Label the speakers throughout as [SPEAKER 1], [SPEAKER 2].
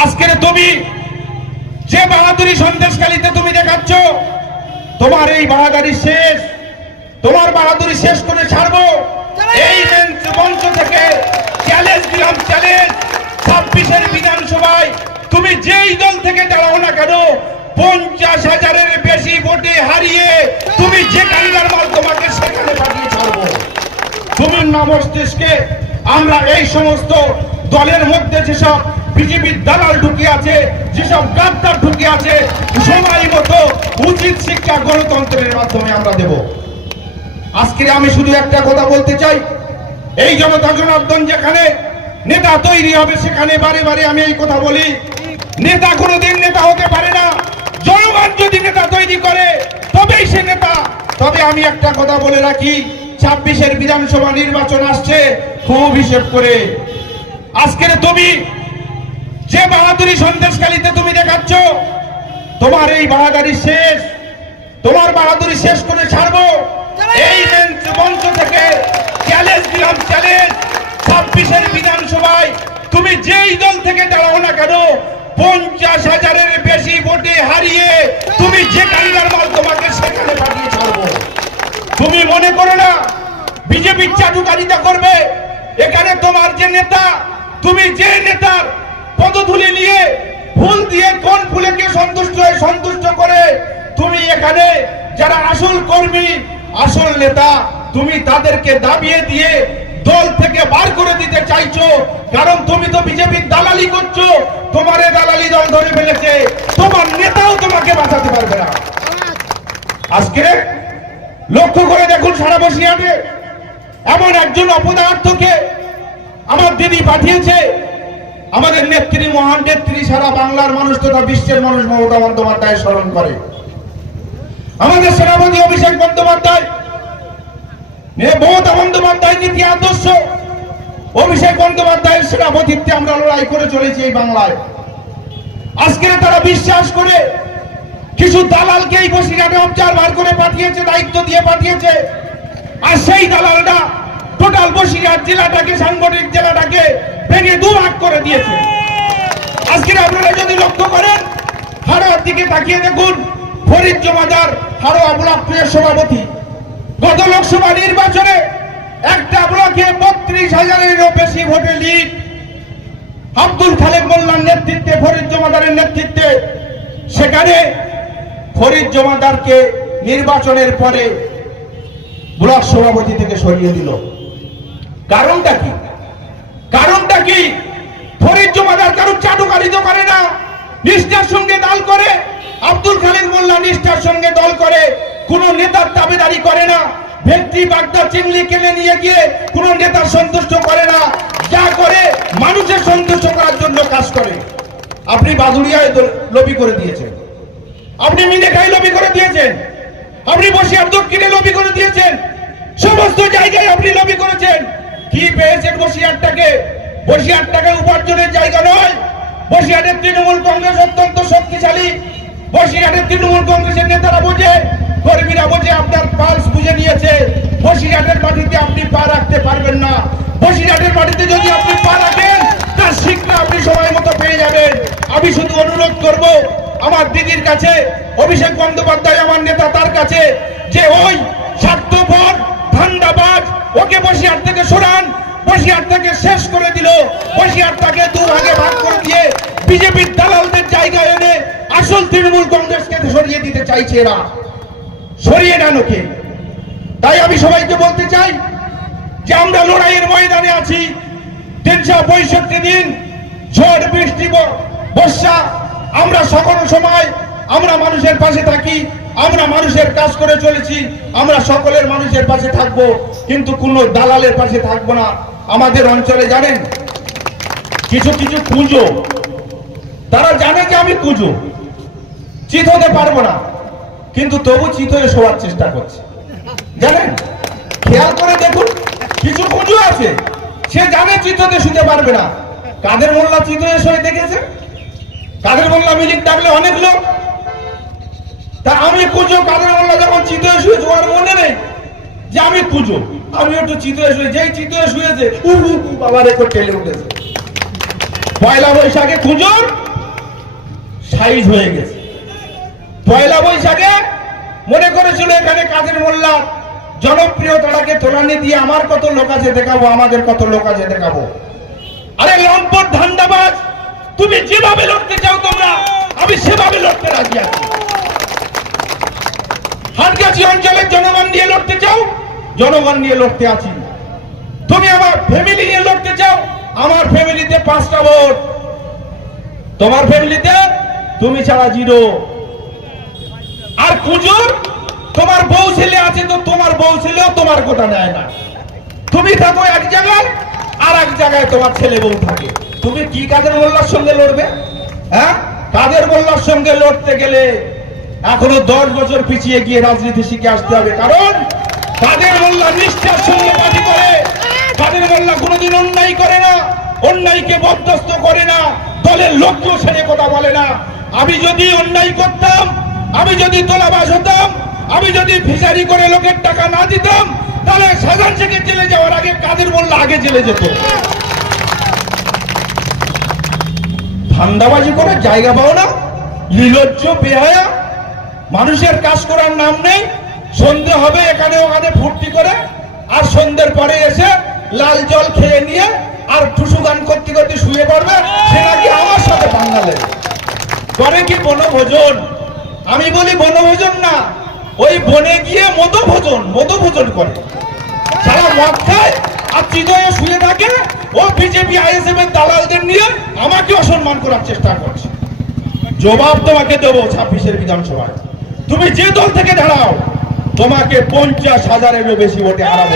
[SPEAKER 1] আজকের তুমি যে বাহাদুরি সন্দেশকালীতে তুমি দেখাচ্ছ, তোমার এই বাহাদুরি শেষ। তোমার বাহাদুরি শেষ করে ছাড়বো। এই মঞ্চ থেকে চ্যালেঞ্জ দিলাম চ্যালেঞ্জ ছাব্বিশের বিধানসভায় তুমি যেই দল থেকে দাঁড়াও না কেন, পঞ্চাশ হাজারের বেশি ভোটে হারিয়ে তুমি যে কালিদার মাল তোমাকে সেখানে পাঠিয়ে ছাড়বো। তুমি মস্তিষ্কে আমরা এই সমস্ত দলের মধ্যে যেসব বিজেপির দালাল ঢুকে আছে, যেসব গাদ্দার ঢুকে আছে সময় মতো উচিত শিক্ষা গণতন্ত্রের মাধ্যমে আমরা দেব। আজকে আমি শুধু একটা কথা বলতে চাই, এই জনতা জনার্দন যেখানে নেতা তৈরি হবে সেখানে বারে বারে আমি এই কথা বলি, নেতা কোনোদিন নেতা হতে পারে না, জনগণ যদি নেতা তৈরি করে, তবেই সে নেতা। তবে আমি একটা কথা বলে রাখি, ছাব্বিশের বিধানসভা নির্বাচন আসছে, খুব হিসেব করে। আজকের তুমি যে বাহাদুরি সন্দেশকালীতে তুমি দেখাচ্ছ, তোমার এই বাহাদুরি শেষ। তোমার বাহাদুরি শেষ করে ছাড়বো। এই মঞ্চ থেকে চ্যালেঞ্জ দিলাম চ্যালেঞ্জ ছাব্বিশের বিধানসভায় তুমি যেই দল থেকে দাঁড়াও না কেন, পঞ্চাশ হাজারের বেশি ভোটে হারিয়ে তুমি যে কালিদার মাল তোমাকে সেখানে পাঠিয়ে ছাড়বো। তুমি মনে করো না বিজেপি চাটুকারিতা করবে? এখানে তোমার যে নেতা, তুমি যে নেতার পদধূলি নিয়ে ফুল দিয়ে কোন ফুলেকে সন্তুষ্ট হয়ে, সন্তুষ্ট করে? তুমি এখানে যারা আসল কর্মী, আসল নেতা, তুমি তাদেরকে দাবিয়ে দিয়ে দল থেকে বার করে দিতে চাইছো। কারণ তুমি তো বিজেপির দালালি করছ। তোমার দালালি দল ধরে ফেলেছে। তোমার নেতাও তোমাকে বাঁচাতে পারবে না। আজকে লক্ষ্য করে দেখুন সারা বসিয়ানে এমন একজন অপদার্থকে আমার দিদি পাঠিয়েছে। আমাদের নেত্রী, মহান নেত্রী সারা বাংলার মানুষ তথা বিশ্বের মানুষ মমতা বন্দ্যোপাধ্যায় স্মরণ করে। আমাদের সেনাপতি অভিষেক বন্দ্যোপাধ্যায় মমতা বন্দ্যোপাধ্যায় নীতি আদর্শ। অভিষেক বন্দ্যোপাধ্যায়ের সেনাপতিত্বে আমরা লড়াই করে চলেছি এই বাংলায়। আজকে তারা বিশ্বাস করে কিছু দালালকে এই বসিরহাটে অবজারভার করে পাঠিয়েছে, দায়িত্ব দিয়ে পাঠিয়েছে। আর সেই দালালটা টোটাল বসিরহাট জেলাটাকে, সাংগঠনিক জেলাটাকে ভেঙে দু ভাগ করে দিয়েছে। আজকে আপনারা যদি লক্ষ্য করেন, হারোয়ার দিকে তাকিয়ে দেখুন ফরিদ জমাদার হারোয়া ব্লক প্রিয় সভাপতি। গত লোকসভা নির্বাচনে একটা ব্লকে বত্রিশ হাজারেরও বেশি ভোটে লিড। আব্দুল খালেক মোল্লার নেতৃত্বে ফরিদ জমাদারের নেতৃত্বে। সেখানে ফরিদ জমাদারকে নির্বাচনের পরে ব্লক সভাপতি থেকে সরিয়ে দিল। কারণটা কি? কি? ফরিদ জমাদার কারণ চাটুকারিত করে না। নিষ্ঠার সঙ্গে দল করে, আব্দুল খালেক মোল্লা নিষ্ঠার সঙ্গে দল করে, কোন নেতার দাবিদারি করে না। ব্যক্তি বাগদা, চিংড়ি কিনে নিয়ে গিয়ে কোন নেতার সন্তুষ্ট করে না। যা করে, মানুষের সন্তুষ্ট করার জন্য কাজ করে। আপনি বাদুড়িয়ায় লবি করে দিয়েছেন। আপনি মিনেখাই লবি করে দিয়েছেন। আপনি বসিয়ার দক্ষিণে লবি করে দিয়েছেন। সমস্ত জায়গায় আপনি লবি করেছেন। কি পেয়েছেন বসিয়ারটাকে? বসিয়ারটাকে উপার্জনের জায়গা নয়। বসিয়ারের তৃণমূল কংগ্রেস অত্যন্ত শক্তিশালী। বসিরহাটের তৃণমূল কংগ্রেসের নেতারা বোঝে, কর্মীরা বোঝে, আপনার পালস বুঝে নিয়েছে। বসিরহাটের মাটিতে আপনি পা রাখতে পারবেন না। বসিরহাটের মাটিতে যদি আপনি পা রাখেন, তার শিক্ষা আপনি সময় মতো পেয়ে যাবেন। আমি শুধু অনুরোধ করব, আমার দিদির কাছে, অভিষেক বন্দ্যোপাধ্যায় আমার নেতা তার কাছে, যে ওই স্বার্থপর ধান্দাবাজ, ওকে বসিরহাট থেকে সরান। বসিরহাট থেকে শেষ করে দিল। বসিরহাটটাকে দু ভাগে ভাগ করে দিয়ে বিজেপির দালালদের জায়গায় এনে আসল তৃণমূল কংগ্রেসকে সরিয়ে দিতে চাইছে এরা। সরিয়ে নেন ওকে। তাই আমি সবাইকে বলতে চাই যে আমরা লড়াইয়ের ময়দানে আছি। তিনশো পঁয়ষট্টি দিন, ঝড়, বৃষ্টি বর্ষা, আমরা সকল সময় আমরা মানুষের পাশে থাকি। আমরা মানুষের কাজ করে চলেছি, আমরা সকলের মানুষের পাশে থাকব, কিন্তু কোনো দালালের পাশে থাকব না। আমাদের অঞ্চলে জানেন, কিছু কিছু পুজো তারা জানে যে আমি পুজো চিত হতে পারব না, কিন্তু তবু চিত হয়ে শোয়ার চেষ্টা করছে। জানেন? খেয়াল করে দেখুন, কিছু পুজো আছে, সে জানে চিততে শুতে পারবে না। কাদের মোল্লা চিততে শুয়ে দেখেছে? কাদের মোল্লা মিলিক ডাকলে অনেক লোক। তা আমি পুজো কাদের মোল্লা যখন চিততে শুয়েছে ওর মনে নেই যে আমি পুজো আমি একটু চিততে শুয়ে যেই চিততে শুয়েছে উ উ, উ, বাবা রেখে টেলে উঠেছে। পয়লা বৈশাখে খুঁজুর সাইজ হয়ে গেছে। পয়লা বৈশাখে মনে করেছিল এখানে কাদের মোল্লা জনপ্রিয়তাটাকে তোলানি দিয়ে আমার কত লোক আছে দেখাবো আমাদের কত লোক আছে দেখাবো। আরে লম্পট ধান্দাবাজ তুমি যেভাবে লড়তে চাও তোমরা আমি সেভাবে লড়তে রাজি আছি। হাটগাছি অঞ্চলের জনগণ নিয়ে লড়তে চাও, জনগণ নিয়ে লড়তে আছি। তুমি আমার ফ্যামিলি নিয়ে লড়তে চাও, আমার ফ্যামিলিতে পাঁচটা ভোট। তোমার ফ্যামিলিতে তুমি ছাড়া জিরো। আর কুজুর, তোমার বউ ছেলে আছে তো তোমার বউ ছেলেও তোমার কথা নেয় না। তুমি থাকো এক জায়গায়, আর এক জায়গায় তোমার ছেলে বউ থাকে। তুমি কি কাদের মোল্লার সঙ্গে লড়বে হ্যাঁ? কাদের মোল্লার সঙ্গে লড়তে গেলে এখনও দশ বছর পিছিয়ে গিয়ে রাজনীতি শিখে আসতে হবে। কারণ কাদের মোল্লা নিষ্ঠার সঙ্গে পার্টি করে। কাদের মোল্লা কোনোদিন অন্যায় করে না, অন্যায়কে বরদাস্ত করে না, দলের লক্ষ্য ছেড়ে কথা বলে না। আমি যদি অন্যায় করতাম, আমি যদি তোলাবাস হতাম, আমি যদি ফিশারি করে লোকের টাকা না দিতাম, তাহলে সাজান থেকে জেলে যাওয়ার আগে কাদের মোল্লা আগে জেলে যেত? ধান্দাবাজি করে জায়গা পাও না নির্লজ্জ বেহায়া মানুষের কাজ করার নাম নেই। সন্ধে হবে, এখানে ওখানে ফুর্তি করে, আর সন্ধ্যের পরে এসে লাল জল খেয়ে নিয়ে আর টুসু গান করতে করতে শুয়ে পড়বে, সে নাকি আমার সাথে বাঙালে। করে কি বনভোজন? আমি বলি বনভোজন না, ওই বনে গিয়ে মধুভোজন মধুভোজন করে। সারা মদ খায় আর চিদয়ে শুয়ে থাকে, ও বিজেপি, আইএসএফ এর দালালদের নিয়ে আমাকে অসম্মান করার চেষ্টা করছে। জবাব তোমাকে দেবো ছাব্বিশের বিধানসভায়। তুমি যে দল থেকে দাঁড়াও, তোমাকে পঞ্চাশ হাজারেরও বেশি ভোটে হারাবো।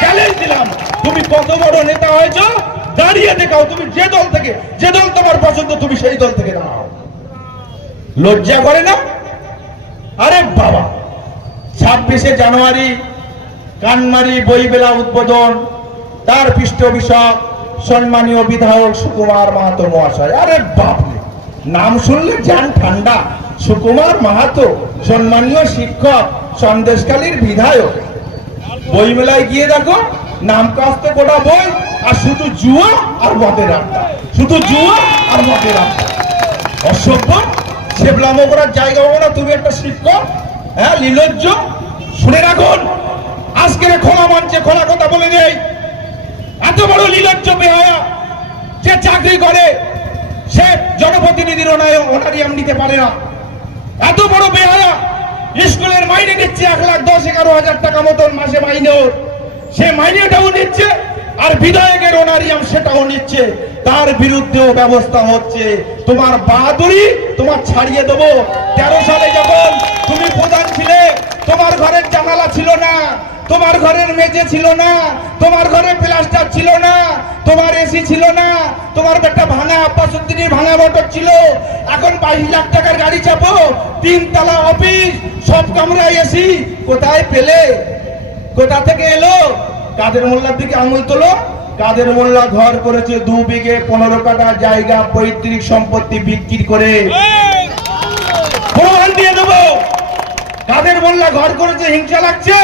[SPEAKER 1] চ্যালেঞ্জ দিলাম। তুমি কত বড় নেতা হয়েছো, দাঁড়িয়ে দেখাও তুমি যে দল থেকে, যে দল তোমার পছন্দ, তুমি সেই দল থেকে দাঁড়াও। লজ্জা করে না? আরে বাবা, ছাব্বিশে জানুয়ারি, কানমারি বইবেলা উদ্বোধন, তার পৃষ্ঠপোষক, সম্মানীয় বিধায়ক সুকুমার মাহাতো মহাশয়। আরে বাপরে, নাম শুনলে যান ঠান্ডা। সুকুমার মাহাতো, সম্মানীয় শিক্ষক, সন্দেশকালীর বিধায়ক। বইমেলায় গিয়ে দেখো, নাম কাস্তে গোটা বই, আর শুধু জুয়া আর মদের আড্ডা। শুধু জুয়া আর মদের আড্ডা। অসভ্য করার জায়গা না, তুমি একটা শিক্ষক হ্যাঁ লীলজ্জ। শুনে রাখুন, আজকের খোলা মঞ্চে খোলা কথা বলে নেই। এত বড় লীলজ্জ বেহায়া যে চাকরি করে, সে জনপ্রতিনিধির ওনারিয়াম নিতে পারে না। এত বড় বেহায়া স্কুলের মাইনে নিচ্ছে এক লাখ দশ, এগারো হাজার টাকা মতন মাসে মাইনে ওর। সে মাইনেটাও নিচ্ছে আর বিধায়কের ওনারিয়াম সেটাও নিচ্ছে। তার বিরুদ্ধেও ব্যবস্থা হচ্ছে। তোমার বাহাদুরি তোমার ছাড়িয়ে দেবো। তেরো সালে যখন তুমি প্রধান ছিলে, তোমার ঘরের জানালা ছিল না। তোমার ঘরের মেঝে ছিল না, তোমার ঘরে প্লাস্টার ছিল না, তোমার এসি ছিল না, তোমার একটা ভাঙা আব্বাসুদ্দিনের ভাঙা মোটর ছিল। এখন বাইশ লাখ টাকার গাড়ি চাপো তিন তলা অফিস সব কামরায় এসি কোথায় পেলে? কোথা থেকে এলো? কাদের মোল্লার দিকে আঙুল তোলো। কাদের মোল্লা ঘর করেছে দু বিঘে পনেরো কাটা জায়গা, পৈতৃক সম্পত্তি বিক্রি করে। দিয়ে দেবো। কাদের মোল্লা ঘর করেছে হিংসা লাগছে?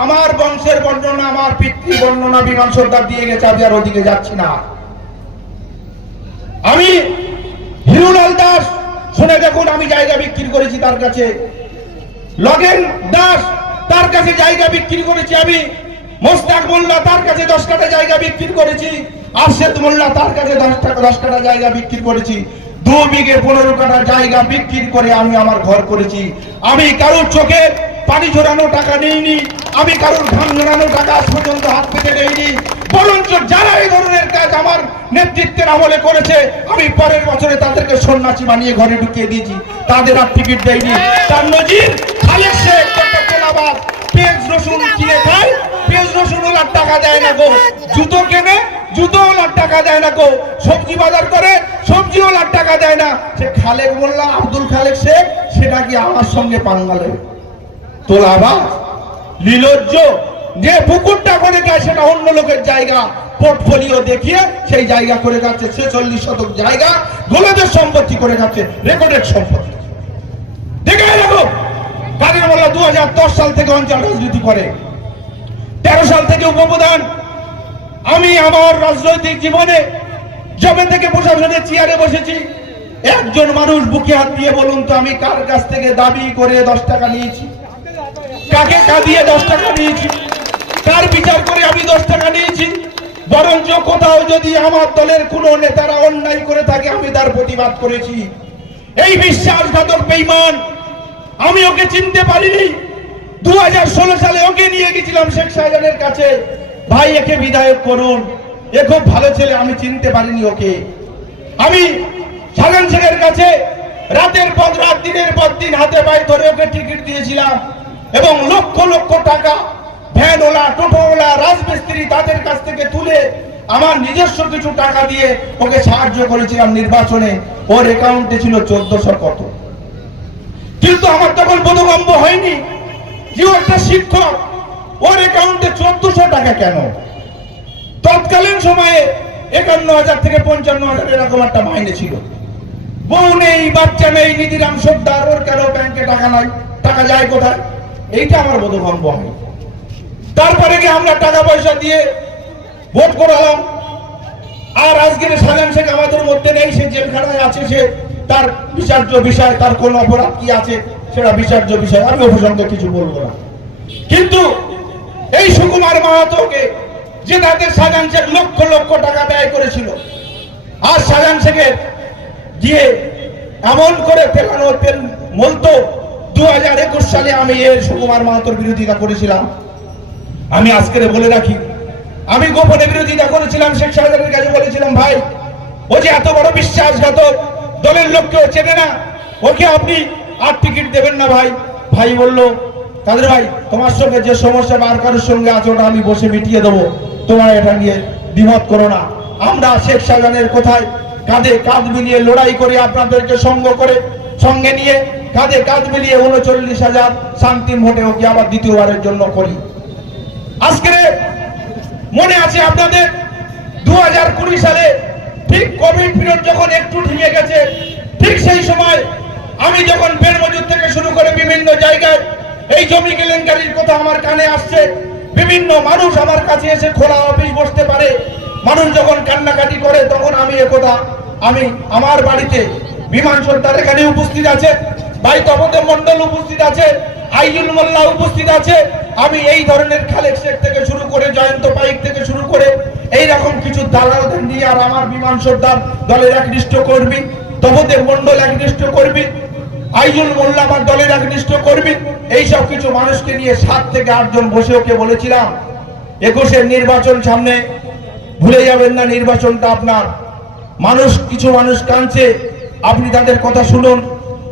[SPEAKER 1] আমার বংশের বর্ণনা, আমার পিতৃ বর্ণনা বিমান সর্দার দিয়ে গেছে, আমি আর ওদিকে যাচ্ছি না। আমি হিরুলাল দাস, শুনে দেখুন, আমি জায়গা বিক্রি করেছি তার কাছে। লগেন দাস, তার কাছে জায়গা বিক্রি করেছি আমি। মোস্তাক মোল্লা তার কাছে দশ কাটা জায়গা বিক্রি করেছি। আরশেদ মোল্লা তার কাছে দশ দশ কাটা জায়গা বিক্রি করেছি। দু বিঘে পনেরো কাটা জায়গা বিক্রি করে আমি আমার ঘর করেছি। আমি কারোর চোখে পানি ঝরানো টাকা নেইনি আমি কারোর ঘাম ঝরানো টাকা আজ পর্যন্ত হাত পেতে নেইনি বরঞ্চ যারা এই ধরনের কাজ আমার নেতৃত্বের আমলে করেছে, আমি পরের বছরে তাদেরকে সন্ন্যাসী বানিয়ে ঘরে ঢুকিয়ে দিয়েছি। তাদের আর টিকিট দেয়নি তার নজির খালেক পেঁয়াজ, রসুন কিনে খায়। পেঁয়াজ, রসুন ওলার টাকা দেয় না গো। জুতো কেনে, জুতো ওলার টাকা দেয় না গো। সবজি বাজার করে, সবজি ওলার টাকা দেয় না। সে খালেক মোল্লা আব্দুল খালেক শেখ, সেটা কি আমার সঙ্গে পাঙ্গালে তোলাবাজ লীলজ্জ যে পুকুরটা করে গায় সেটা অন্য লোকের জায়গা। পোর্টফোলিও দেখিয়ে সেই জায়গা করে যাচ্ছে, ছেচল্লিশ শতক জায়গা গোলাদের সম্পত্তি করে যাচ্ছে, রেকর্ডেড সম্পত্তি। দেখে রাখো, কাদের মোল্লা দু সাল থেকে অঞ্চল রাজনীতি করে। তেরো সাল থেকে উপপ্রধান। আমি আমার রাজনৈতিক জীবনে জবে থেকে প্রশাসনের চেয়ারে বসেছি। একজন মানুষ বুকে হাত দিয়ে বলুন তো, আমি কার কাছ থেকে দাবি করে দশ টাকা নিয়েছি? কাকে কাঁদিয়ে দশ টাকা নিয়েছি কার বিচার করে আমি দশ টাকা নিয়েছি বরঞ্চ কোথাও যদি আমার দলের কোন নেতারা অন্যায় করে থাকে, আমি তার প্রতিবাদ করেছি। এই বিশ্বাসঘাতক বেইমান, আমি ওকে চিনতে পারিনি। দু হাজার ষোলো সালে ওকে নিয়ে গেছিলাম শেখ শাহজাহানের কাছে। ভাই, একে বিধায়ক করুন। এ খুব ভালো ছেলে, আমি চিনতে পারিনি ওকে। আমি শাহজাহান শেখের কাছে রাতের পর রাত, দিনের পর দিন হাতে পায়ে ধরে ওকে টিকিট দিয়েছিলাম। এবং লক্ষ লক্ষ টাকা ভ্যানওয়ালা, টোটোওয়ালা, রাজমিস্ত্রি তাদের কাছ থেকে তুলে আমার নিজস্ব কিছু টাকা দিয়ে ওকে সাহায্য করেছিলাম নির্বাচনে। ওর অ্যাকাউন্টে ছিল চোদ্দশো কত। কিন্তু আমার তখন বোধগম্য হয়নি। যে একটা শিক্ষক, ওর অ্যাকাউন্টে চোদ্দশো টাকা কেন? তৎকালীন সময়ে একান্ন হাজার থেকে পঞ্চান্ন হাজার এরকম একটা মাইনে ছিল। বউ নেই, বাচ্চা নেই, নিধিরাম সর্দার, ওর কেন ব্যাংকে টাকা নাই? টাকা যায় কোথায়? এইটা আমার বোধগম্য হয় তারপরে কি আমরা টাকা পয়সা দিয়ে ভোট করালাম? আর আজকের সাজান শেখ আমাদের মধ্যে নেই, সে জেলখানায় আছে, সে তার বিচার্য বিষয়, তার কোন অপরাধ কি আছে সেটা বিচার্য বিষয়, আমি অভিসঙ্গে কিছু বলব না। কিন্তু এই সুকুমার মাহাতোকে যে তাদের সাজান শেখ লক্ষ লক্ষ টাকা ব্যয় করেছিল, আর সাজান শেখের গিয়ে এমন করে পেলানো মলতো দু একুশ সালে আমি এর সুকুমার মাহাতোর বিরোধিতা করেছিলাম। আমি আজকের বলে রাখি, আমি গোপনে বিরোধিতা করেছিলাম, শেখ শাহজাহানের কাছে বলেছিলাম, ভাই, ও যে এত বড় বিশ্বাসঘাতক, দলের লোককেও চেনে না, ওকে আপনি আর টিকিট দেবেন না ভাই। ভাই বলল কাদের ভাই, তোমার সঙ্গে যে সমস্যা, বা আর সঙ্গে আছে, ওটা আমি বসে মিটিয়ে দেবো। তোমার এটা নিয়ে দ্বিমত করো না। আমরা শেখ শাহজাহানের কোথায় কাঁধে কাঁধ মিলিয়ে লড়াই করে, আপনাদেরকে সঙ্গ করে, সঙ্গে নিয়ে কাঁধে কাঁধ মিলিয়ে উনচল্লিশ হাজার শান্তি ভোটে ওকে আবার দ্বিতীয়বারের জন্য করি? আজকে মনে আছে আপনাদের? দু হাজার কুড়ি সালে ঠিক কোভিড পিরিয়ড যখন একটু ঢিমে গেছে, ঠিক সেই সময় আমি যখন বের মজুর থেকে শুরু করে বিভিন্ন জায়গায় এই জমি কেলেঙ্কারির কথা আমার কানে আসছে, বিভিন্ন মানুষ আমার কাছে এসে খোলা অফিস বসতে পারে, মানুষ যখন কান্নাকাটি করে তখন আমি একথা, আমি আমার বাড়িতে বিমান সর্দার এখানে উপস্থিত আছে ভাই তপদেব মন্ডল উপস্থিত আছে, আইজুল মোল্লা উপস্থিত আছে। আমি এই ধরনের খালেক শেখ থেকে শুরু করে জয়ন্ত পাইক থেকে শুরু করে এই রকম কিছু দালালদের নিয়ে আর আমার বিমান সর্দার দলের একনিষ্ঠ কর্মী তপদেব মন্ডল একনিষ্ঠ কর্মী, আইজুল মোল্লা আমার দলের একনিষ্ঠ কর্মী, এইসব কিছু মানুষকে নিয়ে সাত থেকে আটজন বসে ওকে বলেছিলাম একুশের নির্বাচন সামনে। ভুলে যাবেন না নির্বাচনটা আপনার। মানুষ, কিছু মানুষ কাঁদছে। আপনি তাদের কথা শুনুন।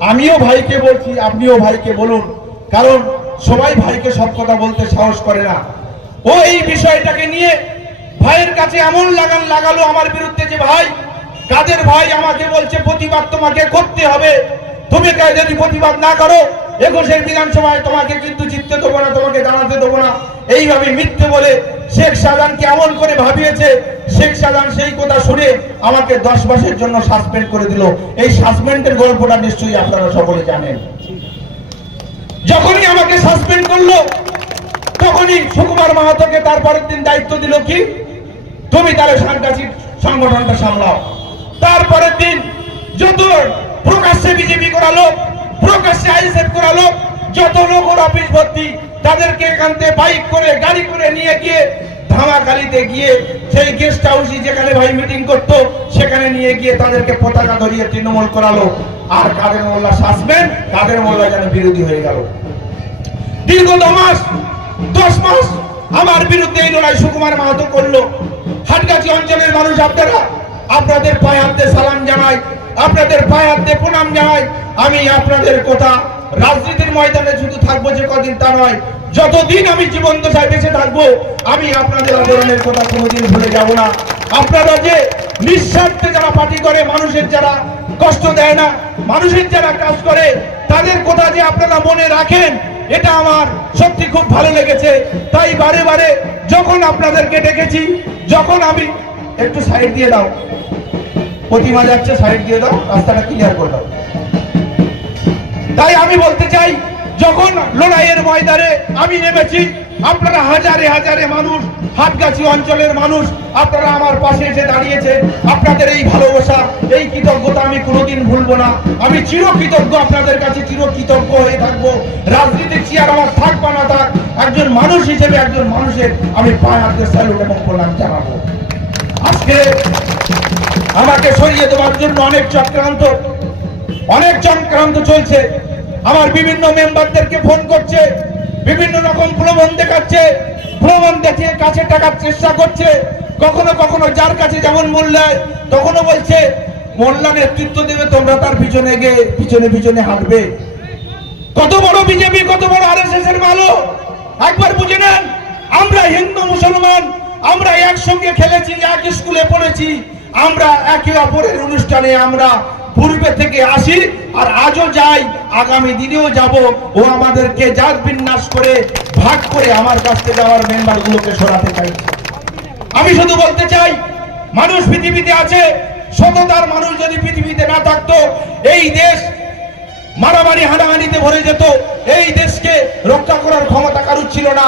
[SPEAKER 1] আমিও ভাইকে বলছি, আপনিও ভাইকে বলুন। কারণ সবাই ভাইকে সব কথা বলতে সাহস করে না। ও এই বিষয়টাকে নিয়ে ভাইয়ের কাছে এমন লাগান লাগালো আমার বিরুদ্ধে যে, ভাই, কাদের ভাই আমাকে বলছে প্রতিবাদ তোমাকে করতে হবে? তুমি যদি প্রতিবাদ না করো একুশের বিধানসভায় তোমাকে কিন্তু জিততে দেবো না, তোমাকে দাঁড়াতে দেবো না। এইভাবে মিথ্যে বলে শেখ শাহজাহানকে এমন করে ভাবিয়েছে, শেখ শাহজাহান সেই কথা শুনে আমাকে দশ মাসের জন্য সাসপেন্ড করে দিল। এই সাসপেন্ডের গল্পটা নিশ্চয়ই আপনারা সকলে জানেন। যখনই আমাকে সাসপেন্ড করল, তখনই সুকুমার মাহাতোকে তারপরের দিন দায়িত্ব দিল কি? তুমি তাহলে সন্ত্রাসী সংগঠনটা সামলাও। তারপরের দিন যত প্রকাশ্যে বিজেপি করালো প্রকাশ্যে আইএসএফ করালো যত লোক ওর অফিস ভর্তি, তাদেরকে এখান থেকে বাইক করে, গাড়ি করে নিয়ে গিয়ে ধামাখালিতে গিয়ে সেই গেস্ট হাউসে যেখানে ভাই মিটিং করতো, সেখানে নিয়ে গিয়ে তাদেরকে পতাকা ধরিয়ে তৃণমূল করালো। আর কাদের মোল্লা সাসপেন্ড কাদের মোল্লা যেন বিরোধী হয়ে গেল। দীর্ঘ দশ মাস দশ মাস আমার বিরুদ্ধে এই লড়াই সুকুমার মাহাতো করল। হাটগাছি অঞ্চলের মানুষ আপনারা, আপনাদের পায়ে হাতে সালাম জানাই। আপনাদের পায়ে হাতে প্রণাম জানাই। আমি আপনাদের কথা রাজনীতির ময়দানে শুধু থাকব যে কদিন তা নয়, যতদিন আমি জীবন দশায় বেঁচে থাকব, আমি আপনাদের আন্দোলনের কথা কোনোদিন ভুলে যাব না। আপনারা যে নিঃস্বার্থে যারা পার্টি করে, মানুষের যারা কষ্ট দেয় না, মানুষের যারা কাজ করে, তাদের কথা যে আপনারা মনে রাখেন, এটা আমার সত্যি খুব ভালো লেগেছে। তাই বারে বারে যখন আপনাদেরকে ডেকেছি, যখন আমি একটু সাইড দিয়ে দাও। প্রতিমা যাচ্ছে সাইড দিয়ে দাও, রাস্তাটা ক্লিয়ার করে দাও। তাই আমি বলতে চাই, যখন লড়াইয়ের ময়দানে আমি নেমেছি, আপনারা হাজারে হাজারে মানুষ হাটগাছি অঞ্চলের মানুষ, আপনারা আমার পাশে এসে দাঁড়িয়েছে, আপনাদের এই ভালোবাসা, এই কৃতজ্ঞতা আমি কোনোদিন ভুলবো না। আমি চির কৃতজ্ঞ আপনাদের কাছে চির কৃতজ্ঞ হয়ে থাকব। রাজনীতির চেয়ার আমার থাক বা না থাক একজন মানুষ হিসেবে একজন মানুষের আমি পায়ে হাতে স্যালুট এবং প্রণাম জানাব। আজকে আমাকে সরিয়ে দেওয়ার জন্য অনেক চক্রান্ত অনেক চক্রান্ত চলছে। আমার বিভিন্ন মেম্বারদেরকে ফোন করছে, বিভিন্ন রকম প্রলোভন দেখাচ্ছে প্রলোভন দেখিয়ে কাছে টাকার চেষ্টা করছে। কখনো কখনো যার কাছে যেমন মূল্যায় তখনও বলছে, মোল্লা নেতৃত্ব দেবে, তোমরা তার পিছনে গিয়ে পিছনে পিছনে হাঁটবে। কত বড় বিজেপি, কত বড় আর এস এর ভালো? একবার বুঝে নেন, আমরা হিন্দু, মুসলমান, আমরা একসঙ্গে খেলেছি, এক স্কুলে পড়েছি। আমরা একে অপরের অনুষ্ঠানে আমরা পূর্বে থেকে আসি আর আজও যাই, আগামী দিনেও যাব। ও আমাদেরকে জাত বিন্যাস করে, ভাগ করে আমার কাছ থেকে যাওয়ার মেম্বারগুলোকে সরাতে চাই। আমি শুধু বলতে চাই, মানুষ পৃথিবীতে আছে, সততার মানুষ যদি পৃথিবীতে না থাকতো, এই দেশ মারামারি হানাহানিতে ভরে যেত। এই দেশকে রক্ষা করার ক্ষমতা কারুর ছিল না।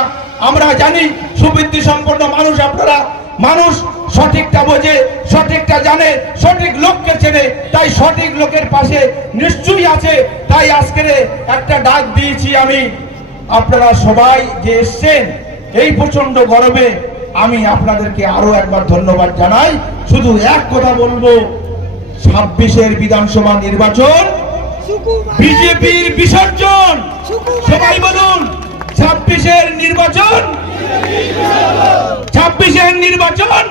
[SPEAKER 1] আমরা জানি সুবৃদ্ধি সম্পন্ন মানুষ আপনারা মানুষ সঠিকটা বোঝে সঠিকটা জানে সঠিক লোককে চেনে তাই সঠিক লোকের পাশে নিশ্চয়ই আছে। তাই আজকের একটা ডাক দিয়েছি আমি। আপনারা সবাই যে এসছেন এই প্রচণ্ড গরমে আমি আপনাদেরকে আরও একবার ধন্যবাদ জানাই। শুধু এক কথা বলব ছাব্বিশের বিধানসভা নির্বাচন বিজেপির বিসর্জন। সবাই বলুন ছাব্বিশের নির্বাচন ছাব্বিশের নির্বাচন।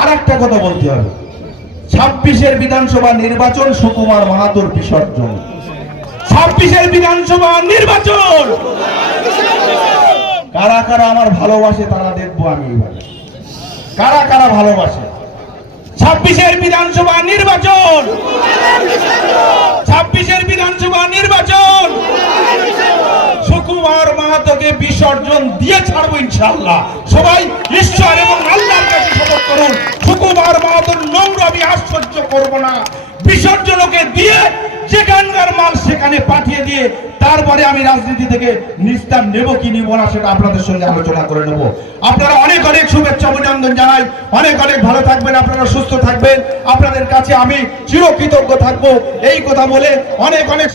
[SPEAKER 1] আর একটা কথা বলতে হবে। ছাব্বিশের বিধানসভা নির্বাচন সুকুমার মাহাতোর বিসর্জন ছাব্বিশের বিধানসভা নির্বাচন। কারা কারা আমার ভালোবাসে তারা দেখব আমি এবারে। কারা কারা ভালোবাসে? ছাব্বিশের বিধানসভা নির্বাচন ছাব্বিশের বিধানসভা নির্বাচন সুকুমার মাহাতোকে বিসর্জন দিয়ে ছাড়বো ইনশাল্লাহ সবাই ঈশ্বর এবং আল্লাহর কাছে শপথ করুন সুকুমার মাহাতোর নোংরা, আমি আশ্চর্য করব না। বিসর্জনকে দিয়ে যেখানকার মাল সেখানে পাঠিয়ে দিয়ে তারপরে আমি রাজনীতি থেকে নিস্তার নেব কি নিব না সেটা আপনাদের সঙ্গে আলোচনা করে নেব। আপনারা অনেক অনেক শুভেচ্ছা, অভিনন্দন জানাই। অনেক অনেক ভালো থাকবেন, আপনারা সুস্থ থাকবেন। আপনাদের কাছে আমি চিরকৃতজ্ঞ থাকব। এই কথা বলে অনেক অনেক